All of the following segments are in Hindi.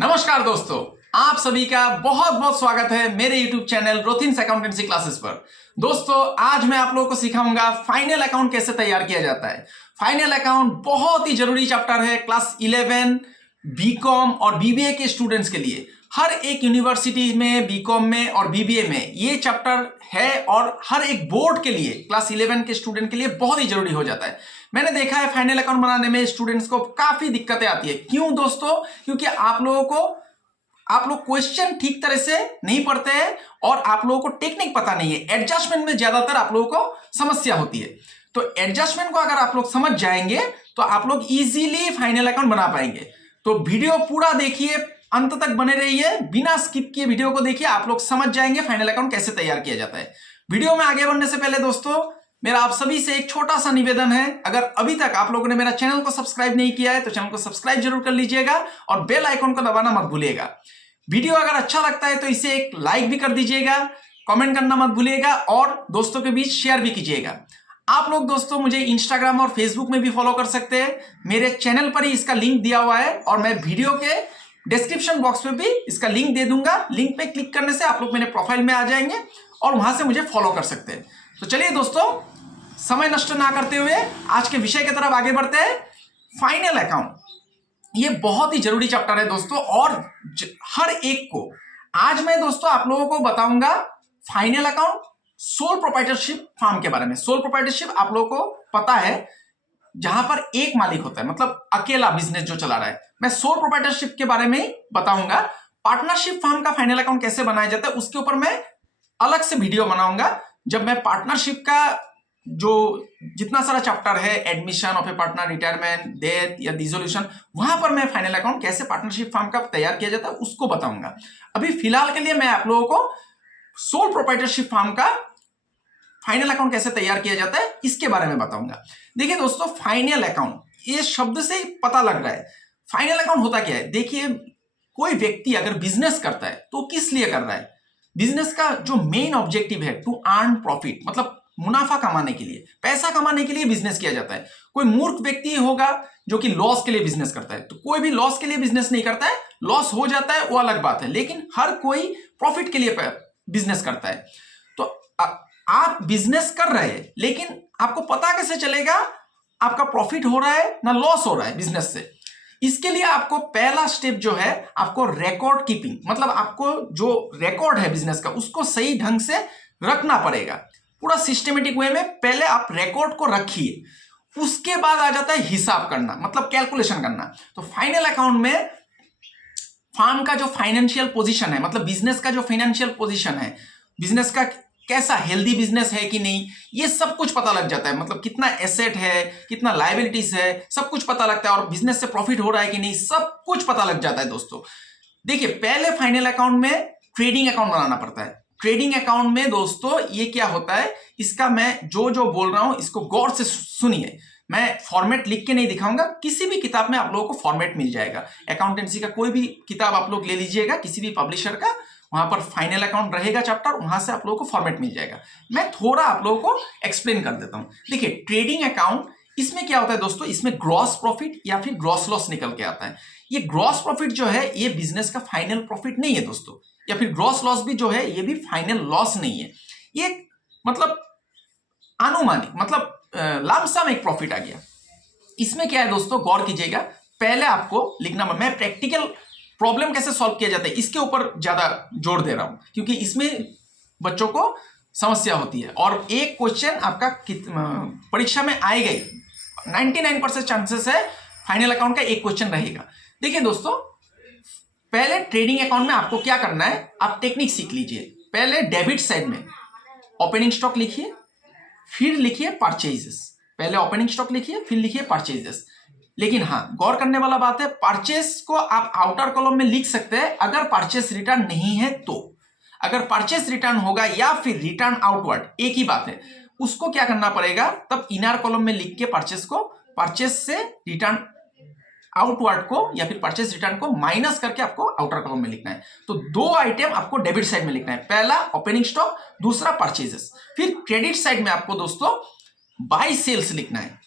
नमस्कार दोस्तों, आप सभी का बहुत बहुत स्वागत है मेरे YouTube चैनल रोथिन्स अकाउंटेंसी क्लासेस पर। दोस्तों, आज मैं आप लोगों को सिखाऊंगा फाइनल अकाउंट कैसे तैयार किया जाता है। फाइनल अकाउंट बहुत ही जरूरी चैप्टर है क्लास 11 बीकॉम और बीबीए के स्टूडेंट्स के लिए। हर एक यूनिवर्सिटी में बीकॉम में और बीबीए में ये चैप्टर है और हर एक बोर्ड के लिए क्लास 11 के स्टूडेंट के लिए बहुत ही जरूरी हो जाता है। मैंने देखा है फाइनल अकाउंट बनाने में स्टूडेंट्स को काफी दिक्कतें आती है। क्यों दोस्तों? क्योंकि आप लोग क्वेश्चन ठीक तरह से नहीं पढ़ते हैं और आप लोगों को टेक्निक पता नहीं है। एडजस्टमेंट में ज्यादातर आप लोगों को समस्या होती है। तो एडजस्टमेंट को अगर आप लोग समझ जाएंगे तो आप लोग इजीली फाइनल अकाउंट बना पाएंगे। तो वीडियो पूरा देखिए, अंत तक बने रहिए, बिना स्किप किए वीडियो को देखिए, आप लोग समझ जाएंगे फाइनल अकाउंट कैसे तैयार किया जाता है। वीडियो में आगे बढ़ने से पहले दोस्तों, मेरा आप सभी से एक छोटा सा निवेदन है। अगर अभी तक आप लोगों ने मेरा चैनल को सब्सक्राइब नहीं किया है तो चैनल को सब्सक्राइब जरूर कर लीजिएगा और बेल आइकन को दबाना मत भूलिएगा। वीडियो अगर अच्छा लगता है तो इसे एक लाइक भी कर दीजिएगा, कमेंट करना मत भूलिएगा और दोस्तों के बीच शेयर भी कीजिएगा। आप लोग दोस्तों मुझे इंस्टाग्राम और फेसबुक में भी फॉलो कर सकते हैं। मेरे चैनल पर ही इसका लिंक दिया हुआ है और मैं वीडियो के डिस्क्रिप्शन बॉक्स में भी इसका लिंक दे दूंगा। लिंक पे क्लिक करने से आप लोग मेरे प्रोफाइल में आ जाएंगे और वहां से मुझे फॉलो कर सकते हैं। तो चलिए दोस्तों, समय नष्ट ना करते हुए आज के विषय की तरफ आगे बढ़ते हैं। फाइनल अकाउंट ये बहुत ही जरूरी चैप्टर है दोस्तों और हर एक को आज मैं दोस्तों आप लोगों को बताऊंगा final account sole proprietorship form के बारे में। सोल प्रोप्राइटरशिप आप लोगों को पता है, जहां पर एक मालिक होता है, मतलब अकेला बिजनेस जो चला रहा है। मैं सोल प्रोप्राइटरशिप के बारे में बताऊंगा। पार्टनरशिप फॉर्म का फाइनल अकाउंट कैसे बनाया जाता है उसके ऊपर मैं अलग से वीडियो बनाऊंगा। जब मैं पार्टनरशिप का जो जितना सारा चैप्टर है, admission of A partner, retirement, death या डिसोल्यूशन, वहां पर मैं फाइनल अकाउंट कैसे पार्टनरशिप फॉर्म का तैयार किया जाता है उसको बताऊंगा। अभी फिलहाल के लिए मैं आप लोगों को सोल प्रोप्राइटरशिप फॉर्म का फाइनल अकाउंट कैसे तैयार किया जाता है इसके बारे में बताऊंगा। देखिए दोस्तों, फाइनल अकाउंट ये शब्द से ही पता लग रहा है फाइनल अकाउंट होता क्या है। देखिए, कोई व्यक्ति अगर बिजनेस करता है तो किस लिए कर रहा है? बिजनेस का जो मेन ऑब्जेक्टिव है टू अर्न प्रॉफिट, मतलब मुनाफा कमाने के लिए, पैसा कमाने के लिए बिजनेस किया जाता है। कोई मूर्ख व्यक्ति होगा जो कि लॉस के लिए बिजनेस करता है, तो कोई भी लॉस के लिए बिजनेस नहीं करता है। लॉस हो जाता है वो अलग बात है, लेकिन हर कोई प्रॉफिट के लिए बिजनेस करता है। तो आप बिजनेस कर रहे हैं, लेकिन आपको पता कैसे चलेगा आपका प्रॉफिट हो रहा है ना लॉस हो रहा है बिजनेस से? इसके लिए आपको पहला स्टेप जो है, आपको रिकॉर्ड कीपिंग, मतलब आपको जो रिकॉर्ड है बिजनेस का उसको सही ढंग से रखना पड़ेगा। पूरा सिस्टमेटिक वे में पहले आप रिकॉर्ड को रखिए, उसके बाद आ जाता है हिसाब करना, मतलब कैलकुलेशन करना। तो फाइनल अकाउंट में फर्म का जो फाइनेंशियल पोजीशन है, मतलब बिजनेस का जो फाइनेंशियल पोजीशन है, बिजनेस का कैसा हेल्दी बिजनेस है कि नहीं, ये सब कुछ पता लग जाता है। मतलब कितना एसेट है, कितना लायबिलिटीज है, सब कुछ पता लगता है और बिजनेस से प्रॉफिट हो रहा है कि नहीं, सब कुछ पता लग जाता है दोस्तों। देखिए, पहले फाइनल अकाउंट में ट्रेडिंग अकाउंट बनाना पड़ता है। ट्रेडिंग अकाउंट में दोस्तों ये क्या होता है, इसका मैं जो बोल रहा हूं इसको गौर से सुनिए। मैं फॉर्मेट लिख के नहीं दिखाऊंगा, किसी भी किताब में आप लोगों को फॉर्मेट मिल जाएगा। अकाउंटेंसी का कोई भी किताब आप लोग ले लीजिएगा, किसी भी पब्लिशर का, वहां पर फाइनल अकाउंट रहेगा चैप्टर, वहां से आप लोगों को फॉर्मेट मिल जाएगा। मैं थोड़ा आप लोगों को एक्सप्लेन कर देता हूं। देखिए, ट्रेडिंग अकाउंट इसमें क्या होता है दोस्तों, इसमें ग्रॉस प्रॉफिट या फिर ग्रॉस लॉस निकल के आता है। ये ग्रॉस प्रॉफिट जो है ये बिजनेस का फाइनल प्रॉफिट नहीं है दोस्तों, या फिर ग्रॉस लॉस भी जो है ये भी फाइनल लॉस नहीं है। ये मतलब अनुमानिक, मतलब लमसम एक प्रॉफिट आ गया। इसमें क्या है दोस्तों, गौर कीजिएगा। पहले आपको लिखना, मैं प्रैक्टिकल प्रॉब्लम कैसे सॉल्व किया जाता है इसके ऊपर ज्यादा जोर दे रहा हूं, क्योंकि इसमें बच्चों को समस्या होती है और एक क्वेश्चन आपका परीक्षा में आएगा ही। 99% चांसेस है फाइनल अकाउंट का एक क्वेश्चन रहेगा। देखिए दोस्तों, पहले ट्रेडिंग अकाउंट में आपको क्या करना है, आप टेक्निक सीख लीजिए। पहले डेबिट साइड में ओपनिंग स्टॉक लिखिए, फिर लिखिए परचेजेस। पहले ओपनिंग स्टॉक लिखिए, फिर लिखिए परचेजेस। लेकिन हाँ, गौर करने वाला बात है, परचेस को आप आउटर कॉलम में लिख सकते हैं अगर परचेस रिटर्न नहीं है तो। अगर परचेस रिटर्न होगा या फिर रिटर्न आउटवर्ड, एक ही बात है, उसको क्या करना पड़ेगा, तब इनर कॉलम में लिख के परचेस को, परचेस से रिटर्न आउटवर्ड को या फिर परचेस रिटर्न को माइनस करके आपको आउटर कॉलम में लिखना है। तो दो आइटम आपको डेबिट साइड में लिखना है, पहला ओपनिंग स्टॉक, दूसरा परचेजेस। फिर क्रेडिट साइड में आपको दोस्तों बाय सेल्स लिखना है।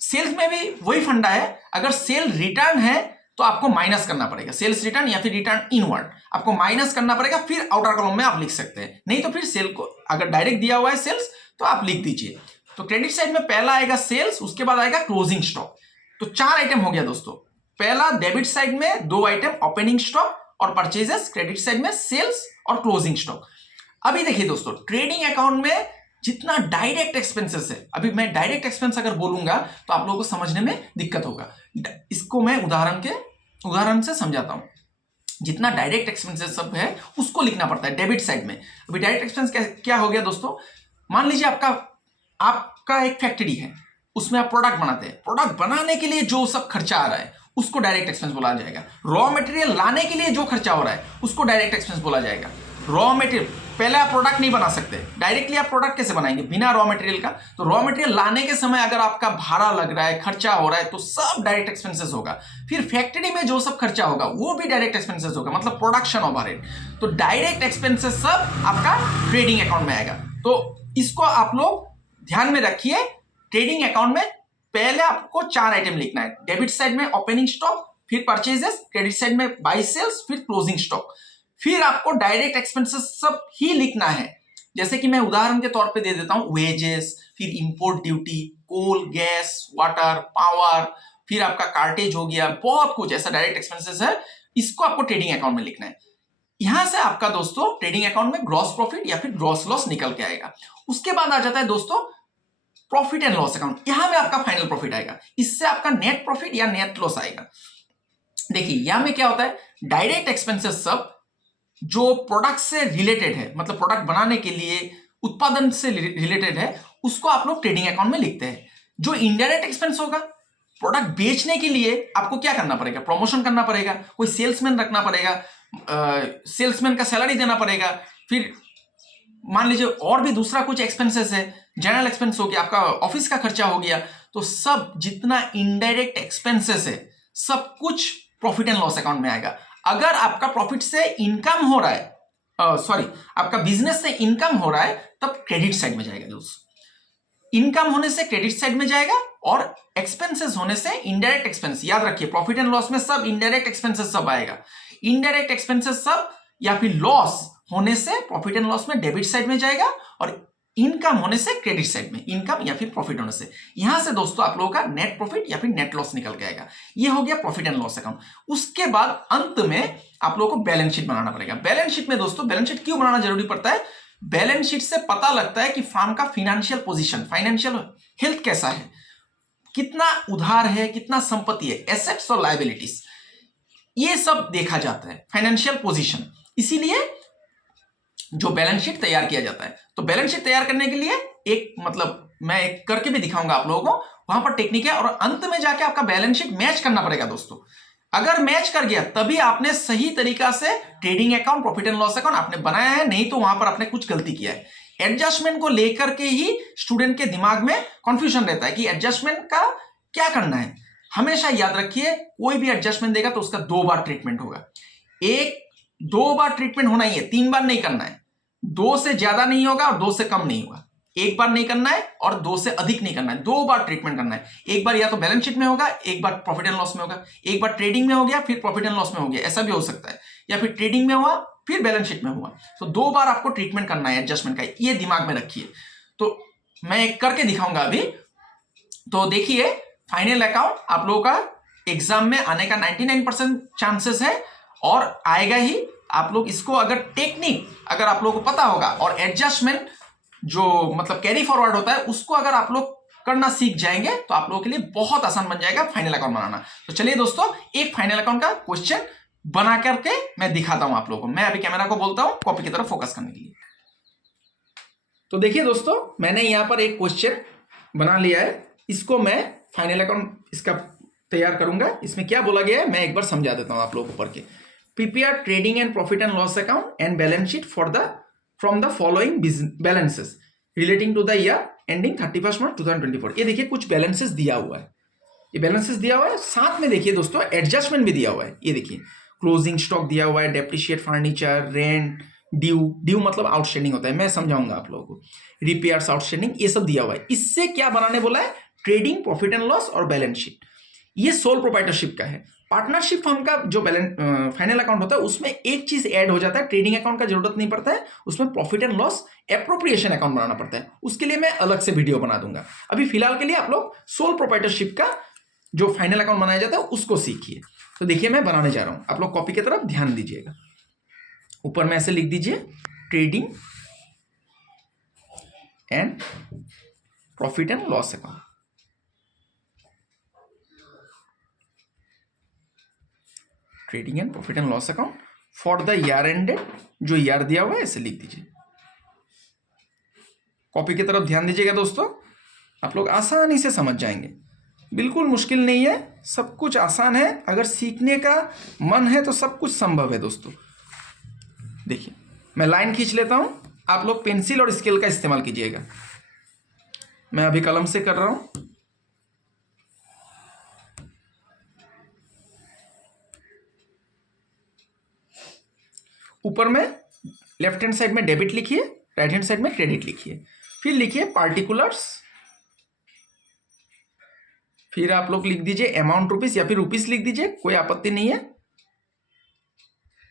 सेल्स में भी वही फंडा है, अगर सेल रिटर्न है तो आपको माइनस करना पड़ेगा, सेल्स रिटर्न या फिर रिटर्न इनवर्ड आपको माइनस करना पड़ेगा, फिर आउटर कॉलम में आप लिख सकते हैं। नहीं तो फिर सेल को अगर डायरेक्ट दिया हुआ है सेल्स तो आप लिख दीजिए। तो क्रेडिट साइड में पहला आएगा सेल्स, उसके बाद आएगा क्लोजिंग स्टॉक। तो 4 आइटम हो गया दोस्तों। पहला डेबिट साइड में 2 आइटम ओपनिंग स्टॉक और परचेजेस, क्रेडिट साइड में सेल्स और क्लोजिंग स्टॉक। अभी देखिए दोस्तों, ट्रेडिंग अकाउंट में जितना डायरेक्ट एक्सपेंसेस है, अभी मैं डायरेक्ट एक्सपेंस अगर बोलूंगा तो आप लोगों को समझने में दिक्कत होगा। इसको मैं उदाहरण से समझाता हूं। जितना डायरेक्ट एक्सपेंसेस सब है उसको लिखना पड़ता है डेबिट साइड में। अभी डायरेक्ट एक्सपेंस क्या हो गया दोस्तों, मान लीजिए आपका एक फैक्ट्री है, उसमें आप प्रोडक्ट बनाते हैं। प्रोडक्ट बनाने के लिए जो सब खर्चा आ रहा है उसको डायरेक्ट एक्सपेंस बोला जाएगा। रॉ मटेरियल लाने के लिए जो खर्चा हो रहा है उसको डायरेक्ट एक्सपेंस बोला जाएगा। रॉ मटेरियल, पहले आप प्रोडक्ट नहीं बना सकते, डायरेक्टली आप प्रोडक्ट कैसे बनाएंगे बिना रॉ मटेरियल का? तो रॉ मटेरियल लाने के समय अगर आपका भाड़ा लग रहा है, खर्चा हो रहा है, तो सब डायरेक्ट एक्सपेंसेस होगा। फिर फैक्ट्री में जो सब खर्चा होगा वो भी डायरेक्ट एक्सपेंसेस होगा, मतलब प्रोडक्शन ओवरहेड। तो डायरेक्ट एक्सपेंसेस सब आपका ट्रेडिंग अकाउंट में आएगा। तो इसको आप लोग ध्यान में रखिए। ट्रेडिंग अकाउंट में पहले आपको 4 आइटम लिखना है। डेबिट साइड में ओपनिंग स्टॉक, फिर परचेजेस, क्रेडिट साइड में बाय सेल्स, फिर क्लोजिंग स्टॉक। फिर आपको डायरेक्ट एक्सपेंसेस सब ही लिखना है। जैसे कि मैं उदाहरण के तौर पे दे देता हूं, वेजेस, फिर इंपोर्ट ड्यूटी, कोल, गैस, वाटर, पावर, फिर आपका कार्टेज हो गया, बहुत कुछ ऐसा डायरेक्ट एक्सपेंसेस है। इसको आपको ट्रेडिंग अकाउंट में लिखना है। यहां से आपका दोस्तों ट्रेडिंग अकाउंट में ग्रॉस प्रॉफिट या फिर ग्रॉस लॉस निकल के आएगा। उसके बाद आ जाता है दोस्तों प्रॉफिट एंड लॉस अकाउंट। यहां में आपका फाइनल प्रॉफिट आएगा। इससे आपका नेट प्रॉफिट या नेट लॉस आएगा। देखिए यहां में क्या होता है, डायरेक्ट एक्सपेंसेस सब जो प्रोडक्ट से रिलेटेड है, मतलब प्रोडक्ट बनाने के लिए उत्पादन से रिलेटेड है, उसको आप लोग ट्रेडिंग अकाउंट में लिखते हैं। जो इनडायरेक्ट एक्सपेंस होगा, प्रोडक्ट बेचने के लिए आपको क्या करना पड़ेगा, प्रमोशन करना पड़ेगा, कोई सेल्समैन रखना पड़ेगा, सेल्समैन का सैलरी देना पड़ेगा। फिर मान लीजिए और भी दूसरा कुछ एक्सपेंसेस है, जनरल एक्सपेंस हो गया, आपका ऑफिस का खर्चा हो गया। तो सब जितना इनडायरेक्ट एक्सपेंसेस है सब कुछ प्रॉफिट एंड लॉस अकाउंट में आएगा। अगर आपका प्रॉफिट से इनकम हो रहा है, आपका बिजनेस से इनकम हो रहा है, तब क्रेडिट साइड में जाएगा दोस्तों। इनकम होने से क्रेडिट साइड में जाएगा और एक्सपेंसेस होने से इनडायरेक्ट एक्सपेंस। याद रखिए प्रॉफिट एंड लॉस में सब इनडायरेक्ट एक्सपेंसेस सब आएगा। इनडायरेक्ट एक्सपेंसेस सब या फिर लॉस होने से प्रॉफिट एंड लॉस में डेबिट साइड में जाएगा और इनकम होने से क्रेडिट साइड में, इनकम या फिर प्रॉफिट होने से। यहां से दोस्तों आप लोगों का नेट प्रॉफिट या फिर नेट लॉस निकल के आएगा। ये हो गया प्रॉफिट एंड लॉस अकाउंट। उसके बाद अंत में आप लोगों को बैलेंस शीट बनाना पड़ेगा। बैलेंस शीट में दोस्तों, बैलेंस शीट क्यों बनाना जरूरी पड़ता है? बैलेंस शीट से पता लगता है कि फर्म का फाइनेंशियल पोजीशन, फाइनेंशियल हेल्थ कैसा है, कितना उधार है, कितना संपत्ति है, एसेट्स और लायबिलिटीज, ये सब देखा जाता है, फाइनेंशियल पोजीशन। इसीलिए जो बैलेंस शीट तैयार किया जाता है। तो बैलेंस शीट तैयार करने के लिए मैं एक करके भी दिखाऊंगा आप लोगों को, वहां पर टेक्निक है। और अंत में जाके आपका बैलेंस शीट मैच करना पड़ेगा दोस्तों। अगर मैच कर गया तभी आपने सही तरीका से trading account, profit and loss account आपने बनाया है, नहीं तो वहां पर आपने कुछ गलती किया है। एडजस्टमेंट को लेकर के ही स्टूडेंट के दिमाग में कंफ्यूजन रहता है कि एडजस्टमेंट का क्या करना है। हमेशा याद रखिए, कोई भी एडजस्टमेंट देगा तो उसका 2 बार ट्रीटमेंट होगा। 2 बार ट्रीटमेंट होना ही है, 3 बार नहीं करना है। 2 से ज्यादा नहीं होगा और 2 से कम नहीं होगा। 1 बार नहीं करना है और 2 से अधिक नहीं करना है। 2 बार ट्रीटमेंट करना है। एक बार या तो बैलेंस शीट में होगा, एक बार प्रॉफिट एंड लॉस में होगा, एक बार ट्रेडिंग में हो गया फिर प्रॉफिट एंड लॉस में हो गया, ऐसा भी हो सकता है। या फिर ट्रेडिंग में हुआ फिर बैलेंस शीट में हुआ। तो 2 बार आपको ट्रीटमेंट करना है एडजस्टमेंट का, ये दिमाग में रखिए। तो मैं एक करके दिखाऊंगा अभी। तो देखिए, फाइनल अकाउंट आप लोगों का एग्जाम में आने का 99% चांसेस है और आएगा ही। आप लोग इसको अगर आप लोगों को पता होगा और एडजस्टमेंट जो मतलब कैरी फॉरवर्ड होता है उसको अगर आप लोग करना सीख जाएंगे तो आप लोगों के लिए बहुत आसान बन जाएगा फाइनल अकाउंट बनाना। तो चलिए दोस्तों, एक फाइनल अकाउंट का क्वेश्चन बना करके मैं दिखाता हूं आप लोगों को। मैं अभी कैमरा को बोलता हूं कॉपी की तरफ फोकस करने के लिए। तो देखिए दोस्तों, मैंने यहां पर एक क्वेश्चन बना लिया है। इसको मैं फाइनल अकाउंट इसका तैयार करूंगा। इसमें क्या बोला गया है मैं एक बार समझा देता हूं आप लोगों को पढ़ के। Prepare trading and profit and loss account and balance sheet from the following balances relating to the year ending 31 March 2024। ये देखिए कुछ बैलेंसेस दिया हुआ है, ये बैलेंसेस दिया हुआ है। साथ में देखिए दोस्तों एडजस्टमेंट भी दिया हुआ है। ये देखिए क्लोजिंग स्टॉक दिया हुआ है, डेप्रिशिएट फर्नीचर, रेंट, ड्यू मतलब आउटस्टैंडिंग होता है, मैं समझाऊंगा आप लोगों को, रिपेयर्स आउटस्टैंडिंग, ये सब दिया हुआ है। इससे क्या बनाने बोला है? ट्रेडिंग, प्रॉफिट एंड लॉस और बैलेंस शीट। ये सोल प्रोप्राइटरशिप का है। पार्टनरशिप फर्म का जो बैलेंस फाइनल अकाउंट होता है उसमें एक चीज ऐड हो जाता है, ट्रेडिंग अकाउंट का जरूरत नहीं पड़ता है, उसमें profit and loss appropriation account बनाना पड़ता है। उसके लिए मैं अलग से वीडियो बना दूंगा। अभी फिलहाल के लिए आप लोग सोल प्रोप्राइटरशिप का जो फाइनल अकाउंट बनाया जाता है उसको सीखिए। तो देखिए मैं बनाने जा रहा हूं, आप लोग कॉपी की तरफ ध्यान दीजिएगा। ऊपर में ऐसे लिख दीजिए trading and profit and loss account. Trading and profit and loss account for the year ended, जो ईयर दिया हुआ है ऐसे लिख दीजिए। कॉपी की तरफ ध्यान दीजिएगा दोस्तों, आप लोग आसानी से समझ जाएंगे। बिल्कुल मुश्किल नहीं है, सब कुछ आसान है। अगर सीखने का मन है तो सब कुछ संभव है दोस्तों। देखिए मैं लाइन खींच लेता हूं, आप लोग पेंसिल और स्केल का इस्तेमाल कीजिएगा। मैं अभी कलम से कर रहा हूं। ऊपर में लेफ्ट हैंड साइड में डेबिट लिखिए, राइट हैंड साइड में क्रेडिट लिखिए, फिर लिखिए पार्टिकुलर्स, फिर आप लोग लिख दीजिए अमाउंट रुपीस या फिर रुपीस लिख दीजिए, कोई आपत्ति नहीं है,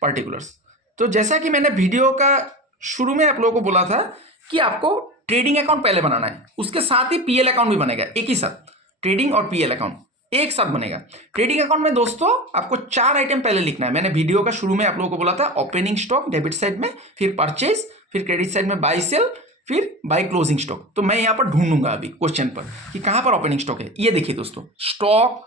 पार्टिकुलर्स। तो जैसा कि मैंने वीडियो का शुरू में आप लोगों को बोला था कि आपको ट्रेडिंग अकाउंट पहले बनाना है, उसके साथ ही पीएल अकाउंट भी बनेगा एक ही साथ। ट्रेडिंग और पीएल अकाउंट एक साथ बनेगा। ट्रेडिंग अकाउंट में दोस्तों आपको 4 आइटम पहले लिखना है। मैंने वीडियो का शुरू में आप लोगों को बोला था ओपनिंग स्टॉक डेबिट साइड में, फिर परचेज, फिर क्रेडिट साइड में बाय सेल, फिर बाय क्लोजिंग स्टॉक। तो मैं यहां पर ढूंढूंगा अभी क्वेश्चन पर कि कहां पर ओपनिंग स्टॉक है। ये देखिए दोस्तों, स्टॉक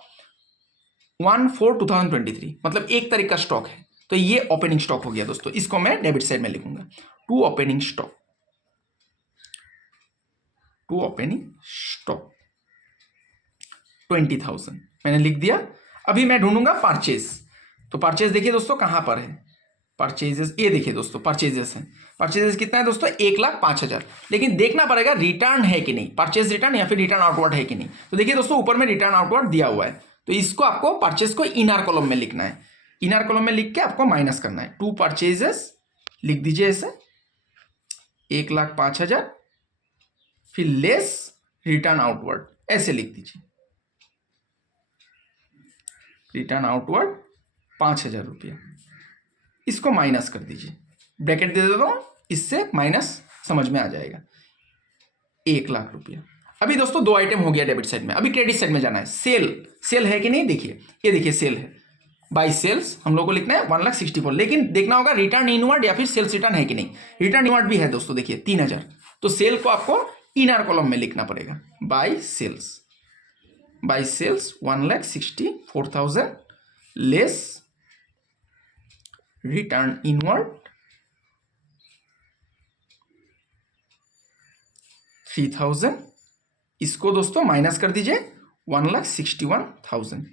1/4/2023 मतलब 1 तारीख का स्टॉक है, तो ये ओपनिंग स्टॉक हो गया दोस्तों। इसको मैं डेबिट साइड में लिखूंगा, टू ओपनिंग स्टॉक 20,000 मैंने लिख दिया। अभी मैं ढूंढूंगा परचेज। तो परचेज देखिए दोस्तों कहां पर है, परचेजेस, ये देखिए दोस्तों परचेजेस है। परचेजेस कितना है दोस्तों, 1,05,000। लेकिन देखना पड़ेगा रिटर्न है कि नहीं, परचेज रिटर्न या फिर रिटर्न आउटवर्ड है कि नहीं। तो देखिए दोस्तों ऊपर में रिटर्न आउटवर्ड दिया हुआ है, तो इसको आपको परचेज को इनर कॉलम में लिखना है। इनर कॉलम में लिख के आपको माइनस करना है। 2 परचेजेस लिख दीजिए ऐसे 1,05,000, फिर लेस रिटर्न आउटवर्ड ऐसे लिख दीजिए, रिटर्न आउटवर्ड 5,000 रुपया। इसको माइनस कर दीजिए, ब्रैकेट दे देता हूं, इससे माइनस समझ में आ जाएगा। 1,00,000 रुपया। अभी दोस्तों 2 आइटम हो गया डेबिट साइड में। अभी क्रेडिट साइड में जाना है। सेल है कि नहीं, देखिए ये देखिए सेल है, बाय सेल्स हम लोग को लिखना है 1,64,000। लेकिन देखना होगा रिटर्न इनवर्ड या फिर सेल्स रिटर्न है कि नहीं। रिटर्न इनवर्ड भी है दोस्तों, देखिए 3,000। तो सेल को आपको इनर कॉलम में लिखना पड़ेगा, by sales 1,64,000 less return inward 3,000। इसको दोस्तों माइनस कर दीजिए 1,61,000।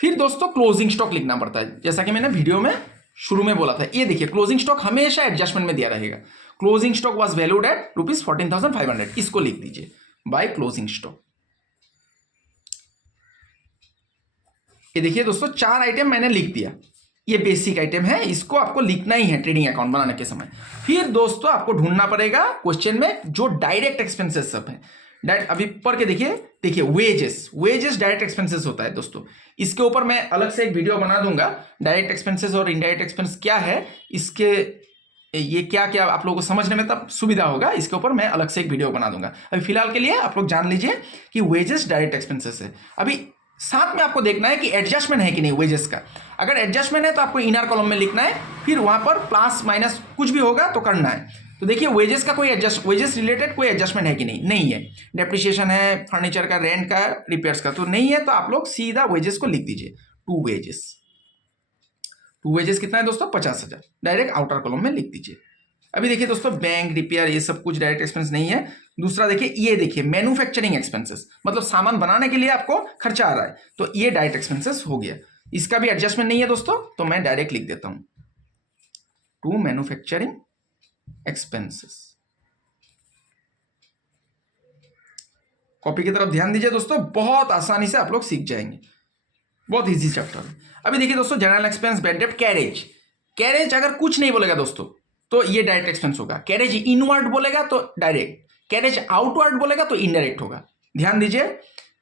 फिर दोस्तों क्लोजिंग स्टॉक लिखना पड़ता है, जैसा कि मैंने वीडियो में शुरू में बोला था। ये देखिए क्लोजिंग स्टॉक हमेशा एडजस्टमेंट में दिया रहेगा। Closing stock was valued at ₹14,500। इसको लिख दीजिए बाय क्लोजिंग स्टॉक। ये देखिए दोस्तों 4 आइटम मैंने लिख दिया, ये बेसिक आइटम है, इसको आपको लिखना ही है ट्रेडिंग अकाउंट बनाने के समय। फिर दोस्तों आपको ढूंढना पड़ेगा क्वेश्चन में जो डायरेक्ट एक्सपेंसेस सब है। डायरेक्ट अभी पढ़ के देखिए वेजेस डायरेक्ट एक्सपेंसेस होता है दोस्तों। इसके ऊपर मैं अलग से एक वीडियो बना दूंगा, डायरेक्ट एक्सपेंसेस और इनडायरेक्ट एक्सपेंस क्या है, इसके ये क्या क्या आप लोगों को समझने में तब सुविधा होगा। इसके ऊपर मैं अलग से एक वीडियो बना दूंगा। अभी फिलहाल के लिए आप लोग जान लीजिए कि वेजेस डायरेक्ट एक्सपेंसेस है। अभी साथ में आपको देखना है कि एडजस्टमेंट है कि नहीं वेजेस का। अगर एडजस्टमेंट है तो आपको इनर कॉलम में लिखना है, फिर वहां पर प्लस माइनस कुछ भी होगा तो करना है। तो देखिए वेजेस का वेजेस रिलेटेड कोई एडजस्टमेंट है कि नहीं है। डेप्रिसिएशन है, फर्नीचर का, रेंट का, रिपेयर्स का तो नहीं है, तो आप लोग सीधा वेजेस को लिख दीजिए टू वेजेस कितना है दोस्तों 50,000, डायरेक्ट आउटर कॉलम में लिख दीजिए। अभी देखिए दोस्तों बैंक, रिपेयर ये सब कुछ डायरेक्ट एक्सपेंस नहीं है। दूसरा देखिए, ये देखिए मैन्युफैक्चरिंग एक्सपेंसेस, मतलब सामान बनाने के लिए आपको खर्चा आ रहा है, तो ये डायरेक्ट एक्सपेंसेस हो गया। इसका भी एडजस्टमेंट नहीं है दोस्तों, तो मैं डायरेक्ट लिख देता हूं टू मैन्युफैक्चरिंग एक्सपेंसेस। कॉपी की तरफ ध्यान दीजिए दोस्तों, बहुत आसानी से आप लोग सीख जाएंगे, बहुत इजी चैप्टर है। अभी देखिए दोस्तों जनरल एक्सपेंस, बैड डेब्ट, कैरेज अगर कुछ नहीं बोलेगा दोस्तों तो ये डायरेक्ट एक्सपेंस होगा। कैरेज इनवर्ड बोलेगा तो डायरेक्ट, कैरेज आउटवर्ड बोलेगा तो इनडायरेक्ट होगा। ध्यान दीजिए,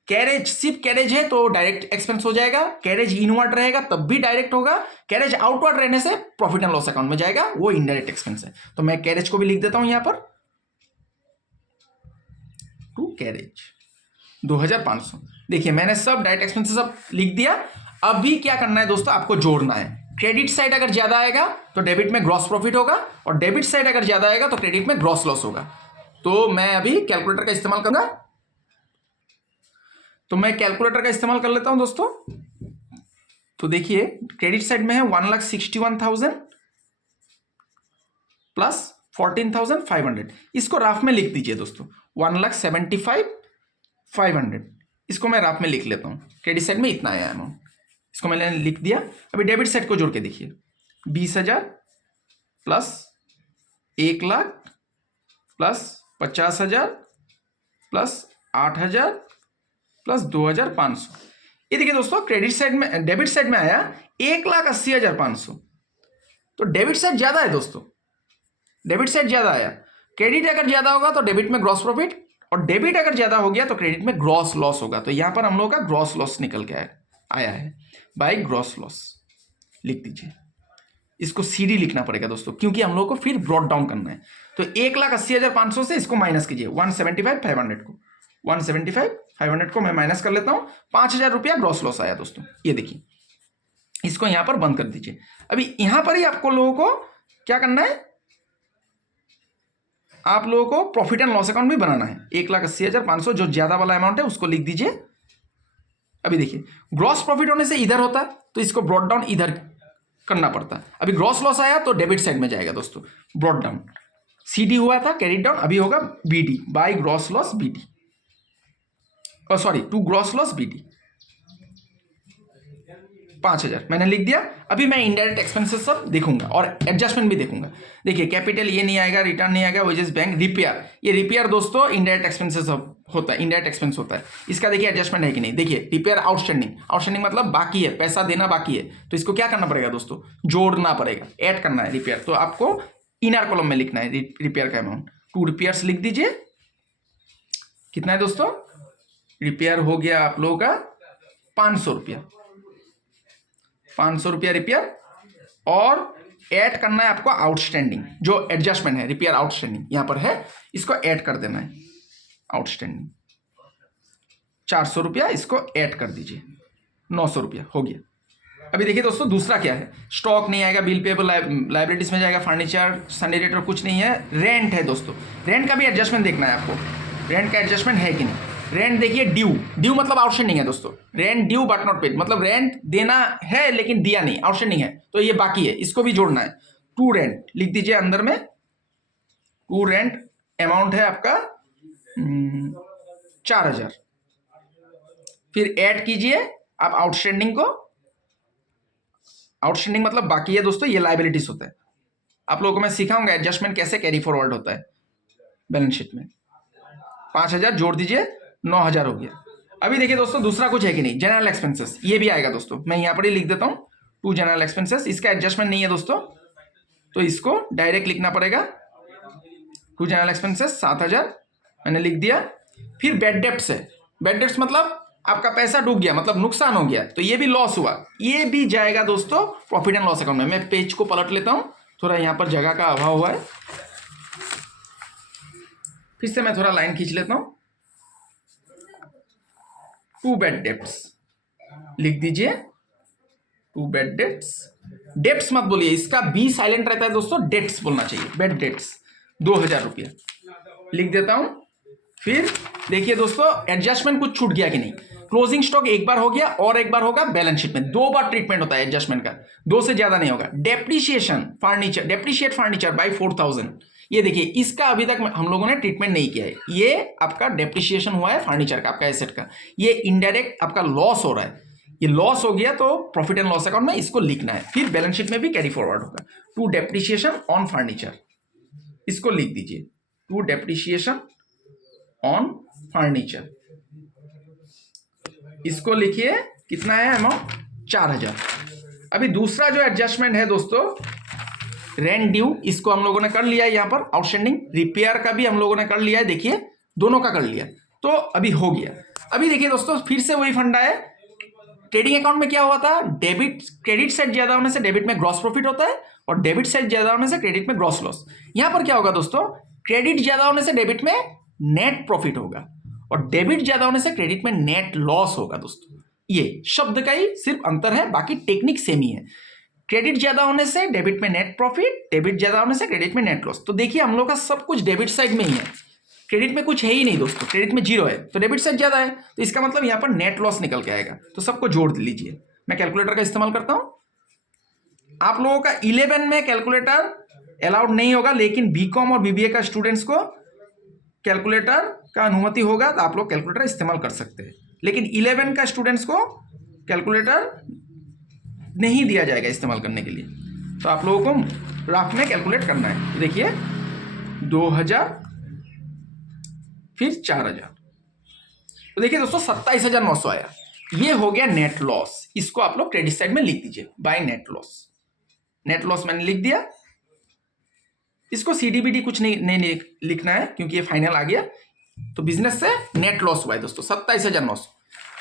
कैरेज, सिर्फ कैरेज है तो डायरेक्ट एक्सपेंस हो जाएगा, कैरेज इनवर्ड रहेगा तब भी डायरेक्ट होगा, कैरेज आउटवर्ड रहने से प्रॉफिट एंड लॉस अकाउंट में जाएगा, वो इनडायरेक्ट एक्सपेंस है। तो मैं कैरेज को भी लिख देता हूं यहां पर, टू कैरेज 2500। देखिए मैंने सब डायरेक्ट एक्सपेंसेस सब लिख दिया। अभी क्या करना है दोस्तों, आपको जोड़ना है। क्रेडिट साइड अगर ज्यादा आएगा तो डेबिट में ग्रॉस प्रॉफिट होगा, और डेबिट साइड अगर ज्यादा आएगा तो क्रेडिट में ग्रॉस लॉस होगा। तो मैं अभी कैलकुलेटर का इस्तेमाल करूंगा, तो मैं कैलकुलेटर का इस्तेमाल कर लेता हूं दोस्तों। तो देखिए क्रेडिट साइड में है 1,61,000 प्लस 14,500। इसको राफ में लिख दीजिए दोस्तों, 1,75,500। इसको मैं राफ में लिख लेता हूं। क्रेडिट साइड में इतना आया अमाउंट, इसको मैंने लिख दिया। अभी डेबिट साइड को जोड़ के देखिए, 20,000 प्लस 1,00,000 प्लस 50,000 प्लस 8,000 प्लस 2,500। ये देखिए दोस्तों क्रेडिट साइड में, डेबिट साइड में आया 1,80,500। तो डेबिट साइड ज्यादा है दोस्तों, डेबिट साइड ज्यादा आया। क्रेडिट अगर ज्यादा होगा तो डेबिट में ग्रॉस प्रॉफिट, और डेबिट अगर ज्यादा हो गया तो क्रेडिट में ग्रॉस लॉस होगा। तो यहां पर हम लोग का ग्रॉस लॉस निकल के आया है बाय ग्रॉस लॉस। लिख दीजिए, इसको सीडी लिखना पड़ेगा दोस्तों, क्योंकि हम लोग को फिर ब्रॉट डाउन करना है। तो 1,80,500 से इसको माइनस कीजिए, 175,500 को, 175,500 को मैं माइनस कर लेता हूं। 5,000 रुपया ग्रॉस लॉस आया दोस्तों। ये देखिए, इसको यहां पर बंद कर दीजिए। अभी यहां पर ही आपको लोगों को क्या करना है, आप लोगों को प्रॉफिट एंड लॉस अकाउंट भी बनाना है। 1,80,500 जो ज्यादा वाला अमाउंट है उसको लिख दीजिए। अभी देखिए ग्रॉस प्रॉफिट होने से इधर होता है, तो इसको ब्रॉट डाउन इधर करना पड़ता है। अभी ग्रॉस लॉस आया तो डेबिट साइड में जाएगा दोस्तों, ब्रॉट डाउन। सीडी हुआ था कैरी डाउन, अभी होगा BD, by gross loss BD, और sorry to gross loss BD. 5,000 मैंने लिख दिया। अभी मैं इनडायरेक्ट एक्सपेंसेस सब देखूंगा और एडजस्टमेंट भी देखूंगा। देखिए कैपिटल ये नहीं आएगा, रिटर्न नहीं आएगा, वेजेस बैंक, रिपेयर। ये रिपेयर दोस्तों इनडायरेक्ट एक्सपेंसेस होता है, इनडायरेक्ट एक्सपेंस होता है। इसका देखिए एडजस्टमेंट है कि नहीं। देखिए रिपेयर आउटस्टैंडिंग, आउटस्टैंडिंग मतलब बाकी है, पैसा देना बाकी है। तो इसको क्या करना पड़ेगा दोस्तों, जोड़ना पड़ेगा, ऐड करना है रिपेयर। तो आपको इनर कॉलम में लिखना है रिपेयर का अमाउंट, 2 रिपेयर्स लिख दीजिए। कितना है दोस्तों, रिपेयर हो गया आप लोगों का 500 रुपया, 500 रुपया रिपेयर। और ऐड करना है आपको आउटस्टैंडिंग, जो एडजस्टमेंट है रिपेयर आउटस्टैंडिंग यहां पर है, इसको ऐड कर देना है। आउटस्टैंडिंग 400 रुपया, इसको ऐड कर दीजिए, 900 रुपया हो गया। अभी देखिए दोस्तों दूसरा क्या है, स्टॉक नहीं आएगा, बिल पेबल लाइबिलिटीज में जाएगा, फर्नीचर सन्डे रेट और कुछ नहीं है। रेंट है दोस्तों, रेंट का भी एडजस्टमेंट देखना है आपको, रेंट का एडजस्टमेंट है कि नहीं। रेंट देखिए ड्यू, ड्यू मतलब आउटस्टैंडिंग है दोस्तों। Rent due but not paid, मतलब रेंट देना है लेकिन दिया नहीं, आउटस्टैंडिंग है, तो ये बाकी है, इसको भी जोड़ना है। टू रेंट लिख दीजिए अंदर में, टू रेंट अमाउंट है आपका 4,000। फिर ऐड कीजिए आप आउटस्टैंडिंग को, आउटस्टैंडिंग मतलब बाकी है दोस्तों, ये लाइबिलिटीज होता है। आप लोगों को मैं सिखाऊंगा एडजस्टमेंट कैसे कैरी फॉरवर्ड होता है बैलेंस शीट में। 5,000 जोड़ दीजिए, 9,000 हो गया। अभी देखिए दोस्तों दूसरा कुछ है कि नहीं, जनरल एक्सपेंसेस, ये भी आएगा दोस्तों। मैं यहां पर ही लिख देता हूं, टू जनरल एक्सपेंसेस। इसका एडजस्टमेंट नहीं है दोस्तों, तो इसको डायरेक्ट लिखना पड़ेगा। टू जनरल एक्सपेंसेस 7,000 मैंने लिख दिया। फिर बेड डेप्ट्स है, बेड डेप्ट्स मतलब आपका पैसा डूब गया, मतलब नुकसान हो गया, तो ये भी लॉस हुआ, ये भी जाएगा दोस्तों प्रॉफिट एंड लॉस अकाउंट में। मैं पेज को पलट लेता हूं, थोड़ा यहां पर जगह का अभाव हुआ है, फिर से मैं थोड़ा लाइन खींच लेता हूं। टू बेड डेप्ट्स लिख दीजिए, टू बेड डेप्ट्स। डेप्ट्स मत बोलिए, इसका बी साइलेंट रहता है दोस्तों, डेट्स बोलना चाहिए। बेड डेट्स 2,000 रुपया लिख देता हूं। फिर देखिए दोस्तों एडजस्टमेंट कुछ छूट गया कि नहीं। क्लोजिंग स्टॉक एक बार हो गया और एक बार होगा बैलेंस शीट में, 2 बार ट्रीटमेंट होता है एडजस्टमेंट का, 2 से ज्यादा नहीं होगा। Depreciation furniture, depreciate furniture bye 4,000, ये देखिए इसका अभी तक हम लोगों ने ट्रीटमेंट नहीं किया है। ये आपका डेप्रिसिएशन हुआ है फर्नीचर का, आपका एसेट का, ये इनडायरेक्ट आपका लॉस हो रहा है। ये लॉस हो गया तो प्रॉफिट एंड लॉस अकाउंट में इसको लिखना है, फिर बैलेंस शीट में भी कैरी फॉरवर्ड होगा। टू डेप्रिसिएशन ऑन फर्नीचर, इसको लिख दीजिए, टू डेप्रिसिएशन ऑन फर्नीचर, इसको लिखिए। कितना है अमाउंट, 4,000। अभी दूसरा जो एडजस्टमेंट है दोस्तों, रेंट ड्यू, इसको हम लोगों ने कर लिया है यहां पर आउटस्टैंडिंग। रिपेयर का भी हम लोगों ने कर लिया है, देखिए दोनों का कर लिया, तो अभी हो गया। अभी देखिए दोस्तों, फिर से वही फंडा है। ट्रेडिंग अकाउंट में क्या हुआ था, क्रेडिट साइड ज्यादा होने से डेबिट में ग्रॉस प्रॉफिट होता है और डेबिट साइड ज्यादा होने से क्रेडिट में ग्रॉस लॉस। यहां पर क्या होगा दोस्तों, क्रेडिट ज्यादा होने से डेबिट में नेट प्रॉफिट होगा और डेबिट ज्यादा होने से क्रेडिट में नेट लॉस होगा दोस्तों। ये शब्द का ही सिर्फ अंतर है, बाकी टेक्निक सेम ही है। क्रेडिट ज्यादा होने से डेबिट में नेट प्रॉफिट, डेबिट ज्यादा होने से क्रेडिट में नेट लॉस। तो देखिए हम लोग का सब कुछ डेबिट साइड में ही है, क्रेडिट में कुछ है ही नहीं दोस्तों, क्रेडिट में 0 है तो डेबिट साइड ज्यादा है, तो इसका मतलब यहां पर नेट लॉस निकल के आएगा। तो सबको जोड़ लीजिए, मैं कैलकुलेटर का इस्तेमाल करता हूं। आप लोगों का 11 में कैलकुलेटर अलाउड नहीं होगा, लेकिन बीकॉम और बीबीए का स्टूडेंट्स को कैलकुलेटर का अनुमति होगा, तो आप लोग कैलकुलेटर इस्तेमाल कर सकते हैं। लेकिन 11 का स्टूडेंट्स को कैलकुलेटर नहीं दिया जाएगा इस्तेमाल करने के लिए, तो आप लोगों को राफ में कैलकुलेट करना है। देखिए 2000 फिर 4000, तो देखिए दोस्तों 27,900 आया। ये हो गया नेट लॉस। इसको आप लोग क्रेडिट साइड में लिख दीजिए by net loss. Net loss मैंने लिख दिया। इसको सीडीबीडी कुछ नहीं लिखना है क्योंकि ये फाइनल आ गया। तो बिजनेस से नेट लॉस हुआ है दोस्तों 27,900।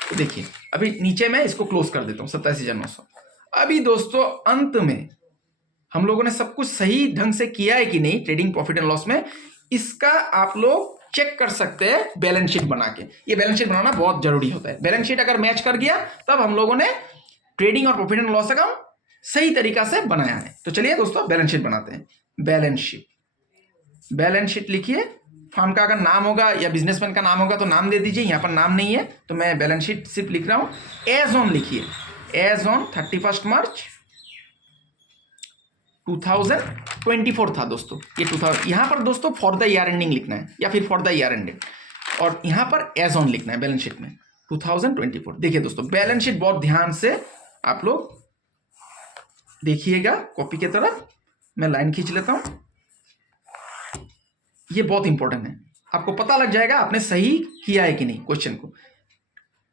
तो देखिए अभी नीचे मैं इसको क्लोज कर देता हूं 27,900। अभी दोस्तों अंत में हम लोगों ने सब कुछ सही ढंग से किया है कि नहीं ट्रेडिंग प्रॉफिट एंड लॉस में, इसका आप लोग चेक कर सकते हैं बैलेंस शीट बना के। ये बैलेंस शीट बनाना बहुत जरूरी होता है। बैलेंस शीट अगर मैच कर गया तब हम लोगों ने ट्रेडिंग और प्रॉफिट एंड लॉस अकाउंट सही तरीका से बनाया है। तो चलिए दोस्तों बैलेंस शीट बनाते हैं। बैलेंस शीट लिखिए। फर्म का अगर नाम होगा या बिजनेसमैन का नाम होगा तो नाम दे दीजिए। यहाँ पर नाम नहीं है तो मैं बैलेंस शीट सिर्फ लिख रहा हूँ। एज ऑन लिखिए, एज ऑन 31 मार्च 2024 था दोस्तों। ये 2000 यहाँ पर दोस्तों फॉर द ईयर एंडिंग लिखना है या फिर फॉर द ईयर एंडिंग, और यहाँ पर एज ऑन लिखना है बैलेंस शीट में 2024। देखिए दोस्तों बैलेंस शीट बहुत ध्यान से आप लोग देखिएगा। कॉपी की तरफ मैं लाइन खींच लेता हूँ। ये बहुत इंपॉर्टेंट है, आपको पता लग जाएगा आपने सही किया है कि नहीं क्वेश्चन को।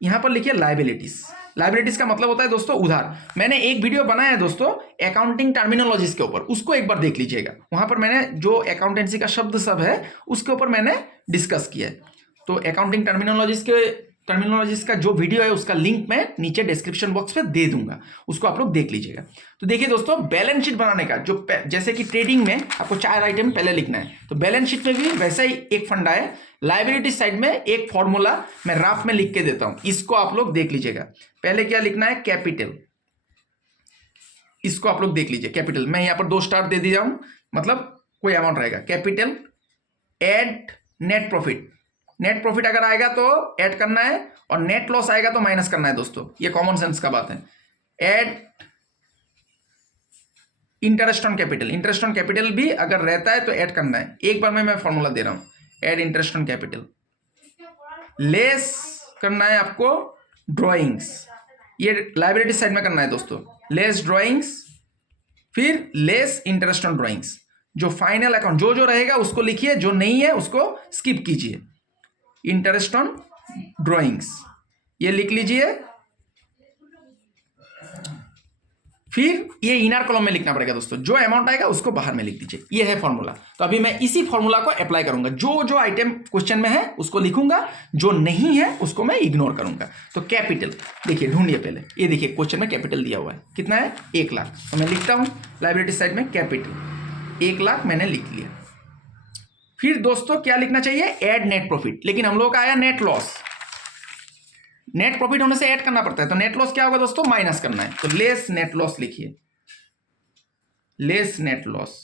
यहां पर लिखिए लायबिलिटीज। लायबिलिटीज का मतलब होता है दोस्तों उधार। मैंने एक वीडियो बनाया है दोस्तों अकाउंटिंग टर्मिनोलॉजीज के ऊपर, उसको एक बार देख लीजिएगा। वहां पर मैंने जो अकाउंटेंसी का शब्द सब है उसके ऊपर मैंने डिस्कस किया है। तो अकाउंटिंग टर्मिनोलॉजीज का जो वीडियो है उसका लिंक मैं नीचे डिस्क्रिप्शन बॉक्स पे दे दूंगा, उसको आप लोग देख लीजिएगा। तो देखिए दोस्तों बैलेंस शीट बनाने का जो जैसे कि ट्रेडिंग में आपको 4 आइटम पहले लिखना है, तो बैलेंस शीट में भी वैसा ही एक फंडा है। लायबिलिटी साइड में एक फॉर्मूला मैं राफ में लिख के देता हूं, इसको आप लोग देख लीजिएगा। पहले क्या लिखना है, कैपिटल। इसको आप लोग देख लीजिए कैपिटल। मैं यहां पर 2 स्टार दे दिया हूं, मतलब कोई अमाउंट रहेगा। Capital add net profit. Net profit अगर आएगा तो ऐड करना है और नेट लॉस आएगा तो माइनस करना है दोस्तों, ये कॉमन सेंस का बात है। Add interest on capital. Interest on capital भी अगर रहता है तो ऐड करना है। एक बार में मैं फॉर्मूला दे रहा हूं, add interest on capital. Less करना है आपको ड्रॉइंग्स, ये लायबिलिटी साइड में करना है दोस्तों। लेस ड्रॉइंग्स, फिर लेस इंटरेस्ट ऑन ड्रॉइंग्स। जो फाइनल अकाउंट जो रहेगा उसको लिखिए, जो नहीं है उसको स्किप कीजिए। इंटरेस्ट ऑन ड्रॉइंग्स ये लिख लीजिए। फिर ये इनर कॉलम में लिखना पड़ेगा दोस्तों, जो अमाउंट आएगा उसको बाहर में लिख दीजिए। ये है फॉर्मूला। तो अभी मैं इसी फॉर्मूला को अप्लाई करूंगा। जो आइटम क्वेश्चन में है उसको लिखूंगा, जो नहीं है उसको मैं इग्नोर करूंगा। तो कैपिटल देखिए, ढूंढिए पहले। ये देखिए क्वेश्चन में कैपिटल दिया हुआ है, कितना है 1 लाख। तो मैं लिखता हूं लायबिलिटी साइड में कैपिटल 1 लाख मैंने लिख लिया। फिर दोस्तों क्या लिखना चाहिए, ऐड नेट प्रॉफिट। लेकिन हम लोगों का आया नेट लॉस। नेट प्रॉफिट होने से ऐड करना पड़ता है, तो नेट लॉस क्या होगा दोस्तों, माइनस करना है। तो लेस नेट लॉस लिखिए, less net loss.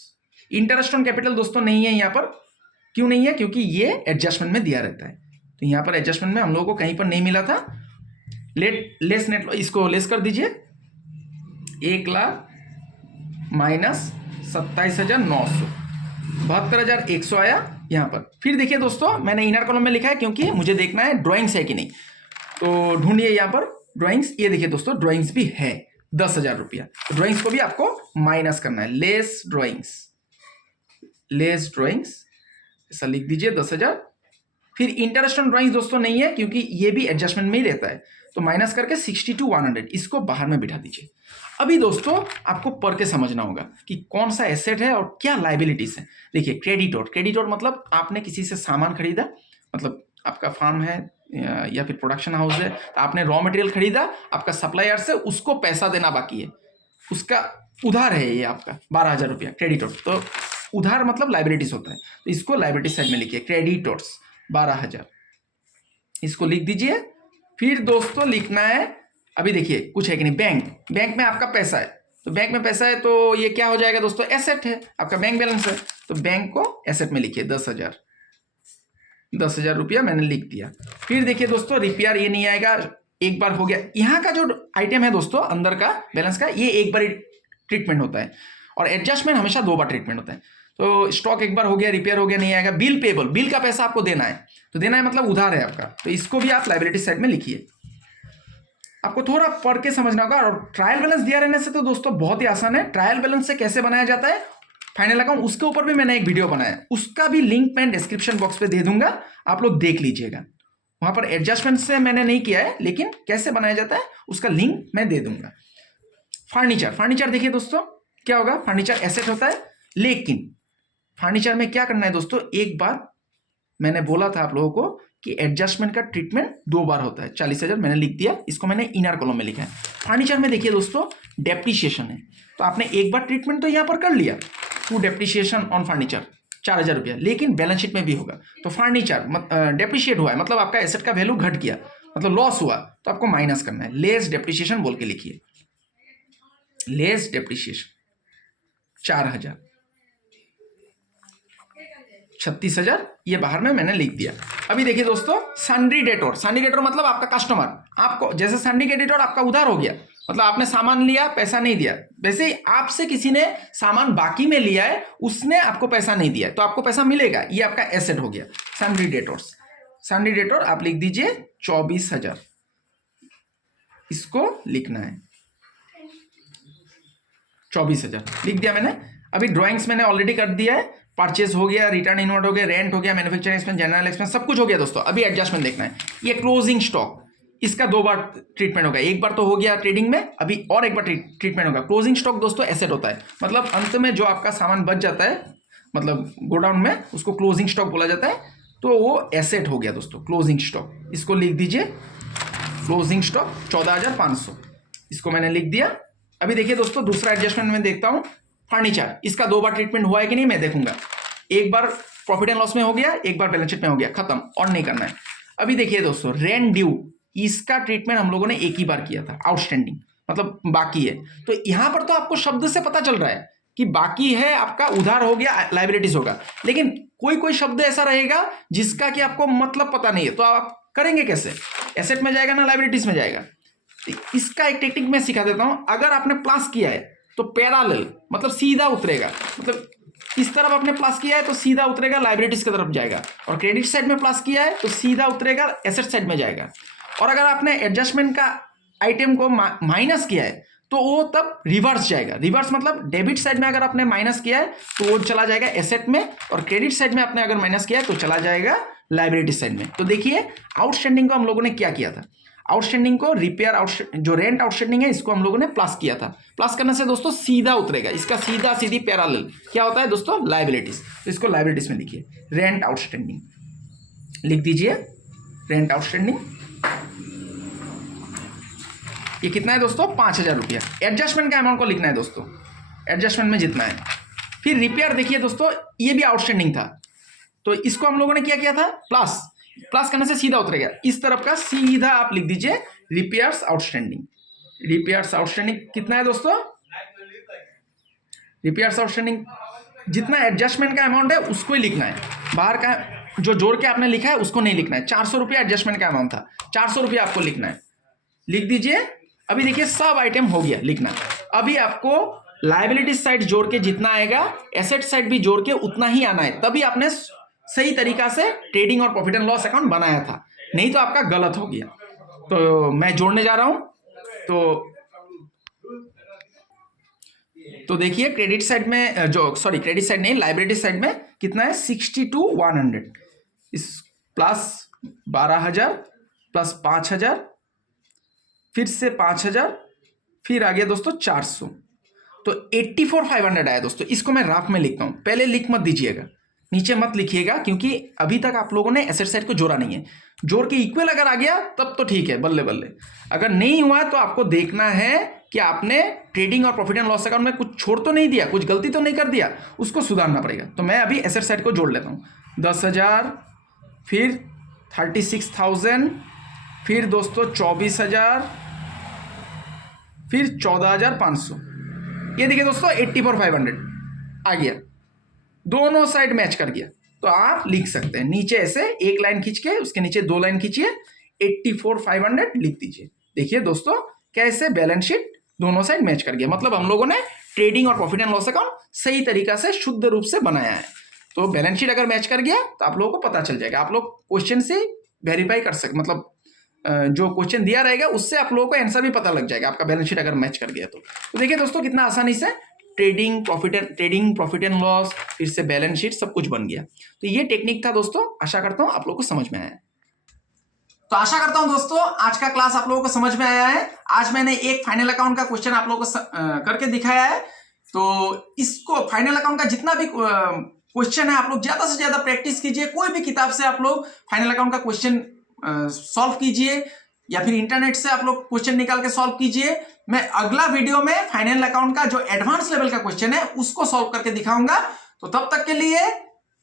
Interest on capital दोस्तों नहीं है यहां पर। क्यों नहीं है, क्योंकि ये एडजस्टमेंट में दिया रहता है। तो यहां पर एडजस्टमेंट में हम लोगों को कहीं पर नहीं मिला था। लेस नेट लॉस, इसको लेस कर दीजिए। 1 लाख माइनस 27,900, 72,100 आया यहां पर। फिर देखिए दोस्तों मैंने इनर कॉलम में लिखा है क्योंकि मुझे देखना है ड्राइंग्स है कि नहीं। तो ढूंढिए यहां पर ड्राइंग्स। ये देखिए दोस्तों ड्राइंग्स भी है 10,000 रुपया। तो ड्राइंग्स को भी आपको माइनस करना है। लेस ड्राइंग्स, लेस ड्राइंग्स ऐसा लिख दीजिए 10,000। फिर इंटरेस्ट ऑन ड्राइंग्स दोस्तों नहीं है क्योंकि ये भी एडजस्टमेंट में ही रहता है। तो माइनस करके 62,100 इसको बाहर में बिठा दीजिए। अभी दोस्तों आपको पढ़ के समझना होगा कि कौन सा एसेट है और क्या लायबिलिटीज है। देखिए क्रेडिटोर, क्रेडिटोर मतलब आपने किसी से सामान खरीदा, मतलब आपका फार्म है या फिर प्रोडक्शन हाउस है, तो आपने रॉ मटेरियल खरीदा, आपका सप्लायर से उसको पैसा देना बाकी है, उसका उधार है ये आपका 12,000 रुपया क्रेडिटर्स। तो उधार मतलब लाइबिलिटीज होता है, तो इसको लाइबिलिटी साइड में लिखिए क्रेडिटर्स 12,000, इसको लिख दीजिए। फिर दोस्तों लिखना है, अभी देखिए कुछ है कि नहीं, बैंक में आपका पैसा है, तो बैंक में पैसा है तो ये क्या हो जाएगा दोस्तों, एसेट है, आपका बैंक बैलेंस है, तो बैंक को एसेट में लिखिए 10,000 रुपया मैंने लिख दिया। फिर देखिए दोस्तों रिपेयर ये नहीं आएगा, एक बार हो गया। यहाँ का जो आइटम है दोस्तों अंदर का बैलेंस का, ये एक बार ट्रीटमेंट होता है, और एडजस्टमेंट हमेशा 2 बार ट्रीटमेंट होता है। तो स्टॉक एक बार हो गया, रिपेयर हो गया, नहीं आएगा। बिल पेबल, बिल का पैसा आपको देना है, तो देना है मतलब उधार है आपका, तो इसको भी आप लाइबिलिटी साइड में लिखिए। आपको थोड़ा पढ़ के समझना होगा, और ट्रायल बैलेंस दिया रहने से तो दोस्तों बहुत ही आसान है। ट्रायल बैलेंस से कैसे बनाया जाता है फाइनल अकाउंट, उसके ऊपर भी मैंने एक वीडियो बनाया है, उसका भी लिंक मैं डिस्क्रिप्शन बॉक्स पे दे दूंगा, आप लोग देख लीजिएगा। वहां पर एडजस्टमेंट से मैंने नहीं किया है, लेकिन कैसे बनाया जाता है उसका लिंक मैं दे दूंगा। फर्नीचर देखिए दोस्तों क्या होगा, फर्नीचर एसेट होता है, लेकिन फर्नीचर में क्या करना है दोस्तों, एक बार मैंने बोला था आप लोगों को कि एडजस्टमेंट का ट्रीटमेंट 2 बार होता है। 40,000 मैंने लिख दिया, इसको मैंने इनर कॉलम में लिखा है। फर्नीचर में देखिए दोस्तों डेप्रिसिएशन है, तो आपने एक बार ट्रीटमेंट तो यहां पर कर लिया, टू डेप्रिसिएशन ऑन फर्नीचर 4,000 रुपया, लेकिन बैलेंस शीट में भी होगा। तो फर्नीचर डेप्रिशिएट हुआ है मतलब आपका एसेट का वैल्यू घट गया, मतलब लॉस हुआ, तो आपको माइनस करना है, लेस डेप्रिसिएशन बोल के लिखिए, लेस डेप्रिसिएशन 4,000, 36,000 ये बाहर में मैंने लिख दिया। अभी देखिए दोस्तों सन्ड्री डेटोर मतलब आपका कस्टमर, आपको जैसे सन्ड्री क्रेडिटर आपका उधार हो गया, मतलब आपने सामान लिया पैसा नहीं दिया, वैसे ही आपसे किसी ने सामान बाकी में लिया है, उसने आपको पैसा नहीं दिया, तो आपको पैसा मिलेगा, ये आपका एसेट हो गया। सन्ड्री डेटोर आप लिख दीजिए 24,000, इसको लिखना है 24,000 लिख दिया मैंने। अभी ड्राइंग्स मैंने ऑलरेडी कर दिया है, परचेज हो गया, रिटर्न इनवर्ड हो गया, रेंट हो गया, मैन्युफैक्चरिंग एक्सपेंस, जनरल एक्सपेंस, सब कुछ हो गया दोस्तों। अभी एडजस्टमेंट देखना है, ये क्लोजिंग स्टॉक, इसका 2 बार ट्रीटमेंट होगा, एक बार तो हो गया ट्रेडिंग में, अभी और एक बार ट्रीटमेंट होगा। क्लोजिंग स्टॉक दोस्तों एसेट होता है, मतलब अंत में जो आपका सामान बच जाता है, मतलब गोडाउन में, उसको क्लोजिंग स्टॉक बोला जाता है, तो वो एसेट हो गया दोस्तों क्लोजिंग स्टॉक। इसको लिख दीजिए क्लोजिंग स्टॉक 14,500, इसको मैंने लिख दिया। अभी देखिए दोस्तों दूसरा एडजस्टमेंट में देखता हूं, फर्नीचर, इसका 2 बार ट्रीटमेंट हुआ है कि नहीं मैं देखूंगा। एक बार प्रॉफिट एंड लॉस में हो गया, एक बार बैलेंस शीट में हो गया, खत्म, और नहीं करना है। अभी देखिए दोस्तों रेंट ड्यू, इसका ट्रीटमेंट हम लोगों ने एक ही बार किया था, आउटस्टैंडिंग मतलब बाकी है। तो यहां पर तो आपको शब्द से पता चल रहा है कि बाकी है, आपका उधार हो गया, लाइबिलिटीज होगा, लेकिन कोई कोई शब्द ऐसा रहेगा जिसका कि आपको मतलब पता नहीं है, तो आप करेंगे कैसे, एसेट में जाएगा ना लाइबिलिटीज में जाएगा। इसका एक टेक्निक मैं सिखा देता हूं। अगर आपने प्लस किया है तो पैरेलल मतलब सीधा उतरेगा, मतलब इस तरफ आपने प्लस किया है तो सीधा उतरेगा लाइबिलिटीज की तरफ जाएगा, और क्रेडिट साइड में प्लस किया है तो सीधा उतरेगा एसेट साइड में जाएगा। और अगर आपने एडजस्टमेंट का आइटम को माइनस किया है तो वो तब रिवर्स जाएगा। रिवर्स मतलब डेबिट साइड में अगर आपने माइनस किया है तो वो चला जाएगा एसेट में, और क्रेडिट साइड में आपने अगर माइनस किया है तो चला जाएगा लाइबिलिटी साइड में। तो देखिए आउटस्टैंडिंग को हम लोगों ने क्या किया था, आउटस्टैंडिंग को रिपेयर जो रेंट आउटस्टैंडिंग है इसको हम लोगों ने प्लस किया था। प्लस करने से दोस्तों सीधा उतरेगा, इसका सीधा सीधी पैरेलल क्या होता है दोस्तों, लाइबिलिटीज। तो इसको लाइबिलिटीज में लिखिए, रेंट आउटस्टैंडिंग लिख दीजिए, रेंट आउटस्टैंडिंग। ये कितना है दोस्तों, 5,000 रुपया। एडजस्टमेंट का अमाउंट को लिखना है दोस्तों, एडजस्टमेंट में जितना है। फिर रिपेयर देखिए दोस्तों, ये भी आउटस्टैंडिंग था, तो इसको हम लोगों ने क्या किया था, प्लस करने से सीधा उतरेगा, इस तरफ का सीधा आप लिख दीजिए रिपेयर्स आउटस्टैंडिंग। रिपेयर्स आउटस्टैंडिंग कितना है दोस्तों, रिपेयर्स आउटस्टैंडिंग जितना एडजस्टमेंट का अमाउंट है उसको ही लिखना है, बाहर का जो जोड़ के आपने लिखा है उसको नहीं लिखना है। 400 रुपया एडजस्टमेंट का अमाउंट था, 400 रुपया आपको लिखना है, लिख दीजिए। अभी देखिए सब आइटम हो गया लिखना। अभी आपको लायबिलिटी साइड जोड़ के जितना आएगा एसेट साइड भी जोड़ के उतना ही आना है, तभी आपने सही तरीका से ट्रेडिंग और प्रॉफिट एंड लॉस अकाउंट बनाया था, नहीं तो आपका गलत हो गया। तो मैं जोड़ने जा रहा हूं, तो देखिए क्रेडिट साइड में क्रेडिट साइड नहीं, लायबिलिटी साइड में कितना है 62,100, इस प्लस 12,000 प्लस 5,000 फिर से 5,000 फिर आ गया दोस्तों 400, तो 84,500 आया दोस्तों। इसको मैं राफ में लिखता हूं, पहले लिख मत दीजिएगा, नीचे मत लिखिएगा, क्योंकि अभी तक आप लोगों ने एसेट साइड को जोड़ा नहीं है। जोड़ के इक्वल अगर आ गया तब तो ठीक है, बल्ले बल्ले। अगर नहीं हुआ तो आपको देखना है कि आपने ट्रेडिंग और प्रॉफिट एंड लॉस अकाउंट में कुछ छोड़ तो नहीं दिया, कुछ गलती तो नहीं कर दिया, उसको सुधारना पड़ेगा। तो मैं अभी एसेट साइड को जोड़ लेता हूँ। 10,000, फिर 36,000, फिर दोस्तों 24,000, फिर 14,500। ये देखिए दोस्तों 84,500 आ गया, दोनों साइड मैच कर गया। तो आप लिख सकते हैं नीचे ऐसे एक लाइन खींच के, उसके नीचे 2 लाइन खींचिए, 84,500 लिख दीजिए। देखिए दोस्तों कैसे बैलेंस शीट दोनों साइड मैच कर गया, मतलब हम लोगों ने ट्रेडिंग और प्रॉफिट एंड लॉस अकाउंट सही तरीका से शुद्ध रूप से बनाया है। तो बैलेंस शीट अगर मैच कर गया तो आप लोगों को पता चल जाएगा, आप लोग क्वेश्चन से वेरीफाई कर सकते, मतलब जो क्वेश्चन दिया रहेगा उससे आप लोगों को आंसर भी पता लग जाएगा आपका बैलेंस शीट अगर मैच कर गया तो देखिए दोस्तों कितना आसानी से ट्रेडिंग प्रॉफिट एंड लॉस, फिर से बैलेंस शीट सब कुछ बन गया। तो ये टेक्निक था दोस्तों, आशा करता हूं आप लोगों को समझ में आया। तो आशा करता हूं दोस्तों आज का क्लास आप लोगों को समझ में आया है। आज मैंने एक फाइनल अकाउंट का क्वेश्चन आप लोगों को करके दिखाया है। तो इसको फाइनल अकाउंट का जितना भी क्वेश्चन है आप लोग ज्यादा से ज्यादा प्रैक्टिस कीजिए। कोई भी किताब से आप लोग फाइनल अकाउंट का क्वेश्चन सॉल्व कीजिए, या फिर इंटरनेट से आप लोग क्वेश्चन निकाल के सॉल्व कीजिए। मैं अगला वीडियो में फाइनल अकाउंट का जो एडवांस लेवल का क्वेश्चन है उसको सॉल्व करके दिखाऊंगा। तो तब तक के लिए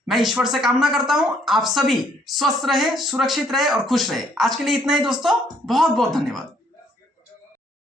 मैं ईश्वर से कामना करता हूं आप सभी स्वस्थ रहे, सुरक्षित रहे और खुश रहे। आज के लिए इतना ही दोस्तों, बहुत बहुत धन्यवाद।